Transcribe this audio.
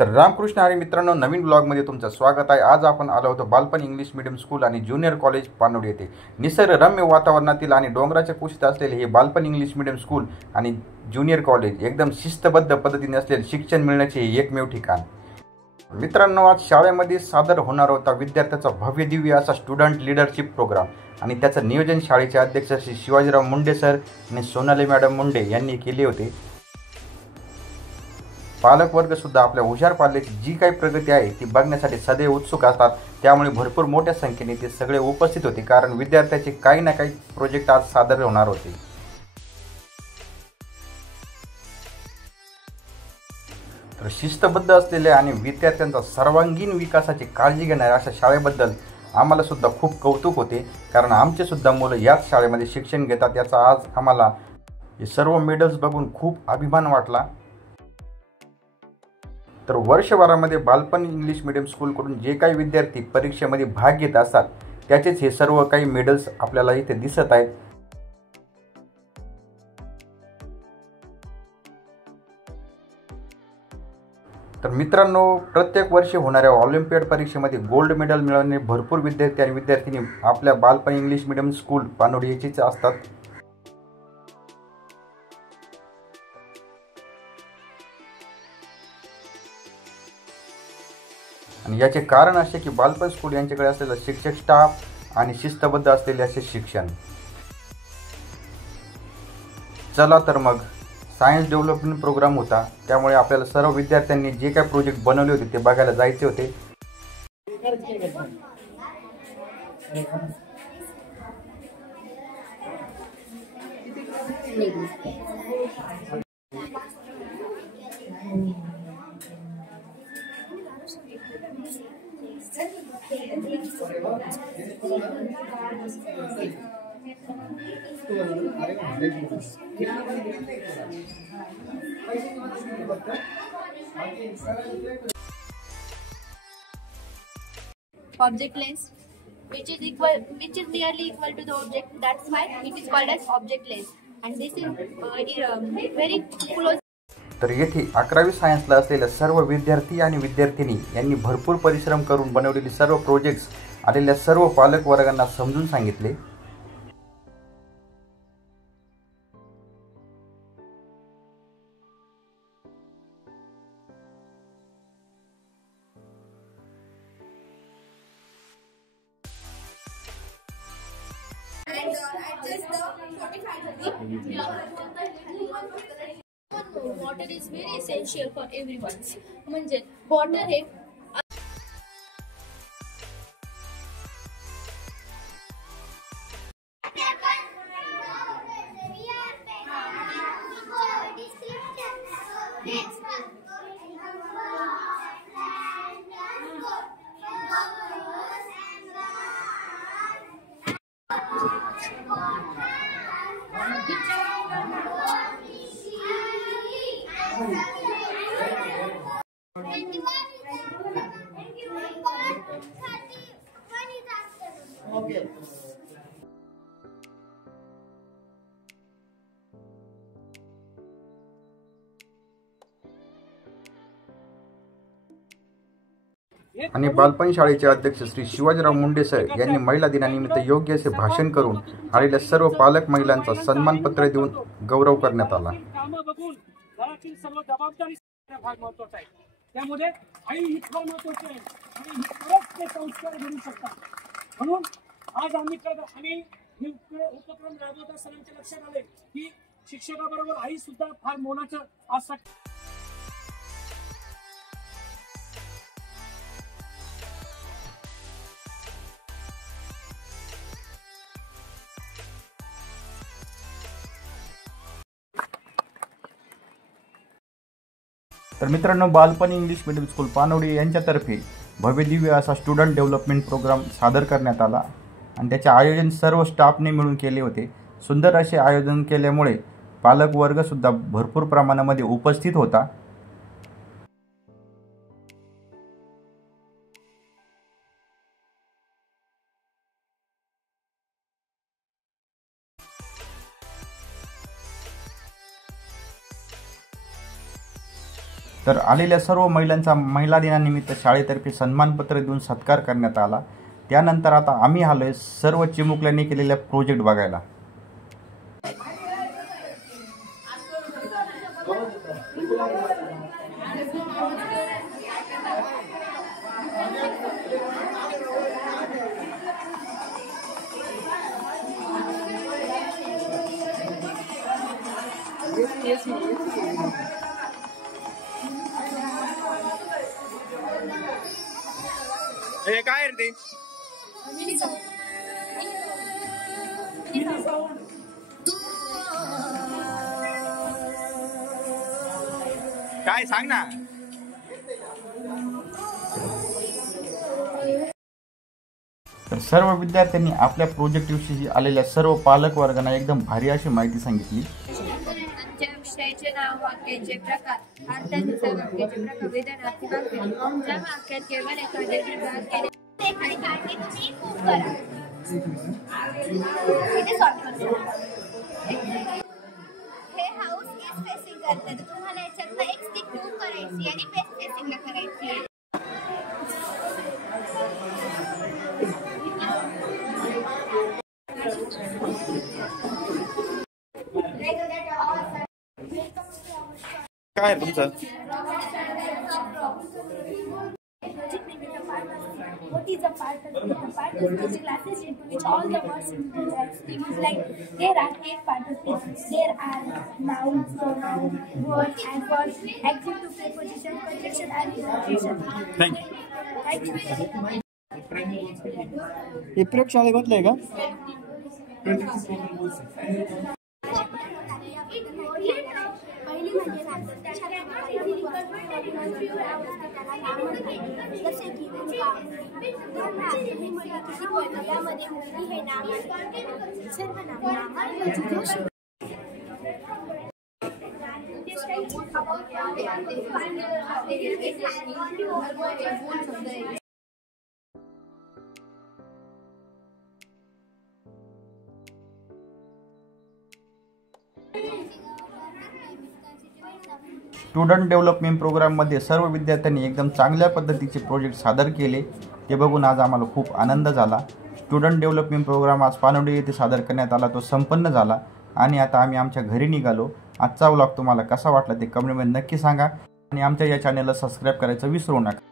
तर रामकृष्ण हरी मित्रांनो, नवीन ब्लॉगमध्ये तुमचं स्वागत आहे। आज आपण आलो होतो बालपण इंग्लिश मीडियम स्कूल आणि ज्युनियर कॉलेज पानोडी येथे। निसर्गरम्य वातावरणातील आणि डोंगराच्या कुशीत असलेले हे बालपण इंग्लिश मीडियम स्कूल आणि ज्युनियर कॉलेज एकदम शिस्तबद्ध पद्धतीने असलेले शिक्षण मिळण्याचे एकमेव ठिकाण। मित्रांनो, आज शाळेमध्ये सादर होणार होता विद्यार्थ्यांचा भव्य दिव्य असा स्टुडंट लीडरशिप प्रोग्राम आणि त्याचं नियोजन शाळेचे अध्यक्ष श्री शिवाजीराव मुंडे सर आणि सोनाली मॅडम मुंडे यांनी केले होते। पालक वर्ग सुद्धा आपल्या हुशार पाल्याची जी काही प्रगती आहे ती बघण्यासाठी सदैव उत्सुक असतात। त्यामुळे भरपूर मोठ्या संख्येने ते सगळे उपस्थित होते, कारण विद्यार्थ्यांचे काही ना काही प्रोजेक्ट आज सादर होणार होते। तर शिस्तबद्ध असलेल्या आणि विद्यार्थ्यांचा सर्वांगीण विकासाची काळजी घेणाऱ्या अशा शाळेबद्दल आम्हाला सुद्धा खूप कौतुक होते, कारण आमचे सुद्धा मुलं याच शाळेमध्ये शिक्षण घेतात। याचा आज आम्हाला हे सर्व मेडल्स बघून खूप अभिमान वाटला। तर वर्षभरामध्ये बालपण इंग्लिश मीडियम स्कूलकडून जे काही विद्यार्थी परीक्षेमध्ये भाग घेत असतात त्याचेच हे सर्व काही मेडल्स आपल्याला इथे दिसत आहेत। तर मित्रांनो, प्रत्येक वर्षी होणाऱ्या ऑलिम्पियाड परीक्षेमध्ये गोल्ड मेडल मिळवणारे भरपूर विद्यार्थी आणि विद्यार्थिनी आपल्या बालपण इंग्लिश मीडियम स्कूल पानोडी येथेच असतात। आणि याचे कारण असे की बालपण स्कूल यांच्याकडे असलेला शिक्षक स्टाफ आणि शिस्तबद्ध असलेले असे शिक्षण। चला तर मग, सायन्स डेव्हलपमेंट प्रोग्राम होता, त्यामुळे आपल्याला सर्व विद्यार्थ्यांनी जे काही प्रोजेक्ट बनवले होते ते बघायला जायचे होते। Object lens, which is nearly equal to the object. That's why it is called as object lens, and this is very close. तर येथे 11वी सायन्सला असलेल्या सर्व विद्यार्थी आणि विद्यार्थिनी यांनी भरपूर परिश्रम करून बनवलेले सर्व प्रोजेक्ट्स आलेल्या सर्व पालक वर्गांना समजून सांगितले। And adjust the 45 water is very essential for everyone. म्हणजे water हे आणि बालपण शाळेचे अध्यक्ष श्री शिवाजीराव मुंडे सर यांनी महिला दिनानिमित्त योग्य असे भाषण करून आलेल्या सर्व पालक महिलांचा सन्मानपत्र देऊन गौरव करण्यात आला। त्यामध्ये आई ही फार महत्त्वाची आहे आणि ही खरंच ते संस्कार घडू शकतात। म्हणून आज आम्ही हे उपक्रम राबवता सरांच्या लक्षात आले की शिक्षकाबरोबर आई सुद्धा फार मोलाचं असतात। तर मित्रांनो, बालपण इंग्लिश मीडियम स्कूल पानोडी यांच्यातर्फे भव्य दिव्य असा स्टुडंट डेव्हलपमेंट प्रोग्राम सादर करण्यात आला आणि त्याचे आयोजन सर्व स्टाफने मिळून केले होते। सुंदर असे आयोजन केल्यामुळे पालक वर्ग सुद्धा भरपूर प्रमाणामध्ये उपस्थित होता। तर आलेल्या सर्व महिलांचा महिला दिनानिमित्त शाळेतर्फे सन्मानपत्र देऊन सत्कार करण्यात आला। त्यानंतर आता आम्ही आलोय सर्व चिमुकल्यांनी केलेल्या प्रोजेक्ट बघायला। हे काय रे ते? काय सांग ना। तर सर्व विद्यार्थ्यांनी आपल्या प्रोजेक्ट विषयी आलेल्या सर्व पालक वर्गांना एकदम भारी अशी माहिती सांगितली। विषयाचे नाव, वाक्याचे प्रकार, अर्थानुसार वाक्याचे प्रकार, विधानार्थी वाक्य, ज्या वाक्यात केवळ एखादे विभाग केले एखादी काढली तुम्ही खूप करा। इथे सॉल्व करा। हे हाऊस ईस्ट फेसिंग करते, तर तुम्हाला याच्यातनं एक स्टिक मूव करायची आणि वेस्ट फेसिंगला करायची। काय तुमचं? What is a part of the part of the classes into which all the words things like there are 8 parts of speech. There are noun, pronoun, word, adverb, adjective, preposition, conjunction, and preposition. Thank you. हे प्रयोगशाळेमधलं आहे का? पहिली म्हणजे जसे की यामध्ये हे नाव student development प्रोग्राममध्ये सर्व विद्यार्थ्यांनी एकदम चांगल्या पद्धतीचे प्रोजेक्ट सादर केले। ते बघून आज आम्हाला खूप आनंद झाला। स्टुडंट डेव्हलपमेंट प्रोग्राम आज पानवडी येथे सादर करण्यात आला, तो संपन्न झाला आणि आता आम्ही आमच्या घरी निघालो। आजचा व्लॉग तुम्हाला कसा वाटला ते कमेंटमध्ये नक्की सांगा आणि आमच्या या चॅनलला सबस्क्राईब करायचं विसरू नका।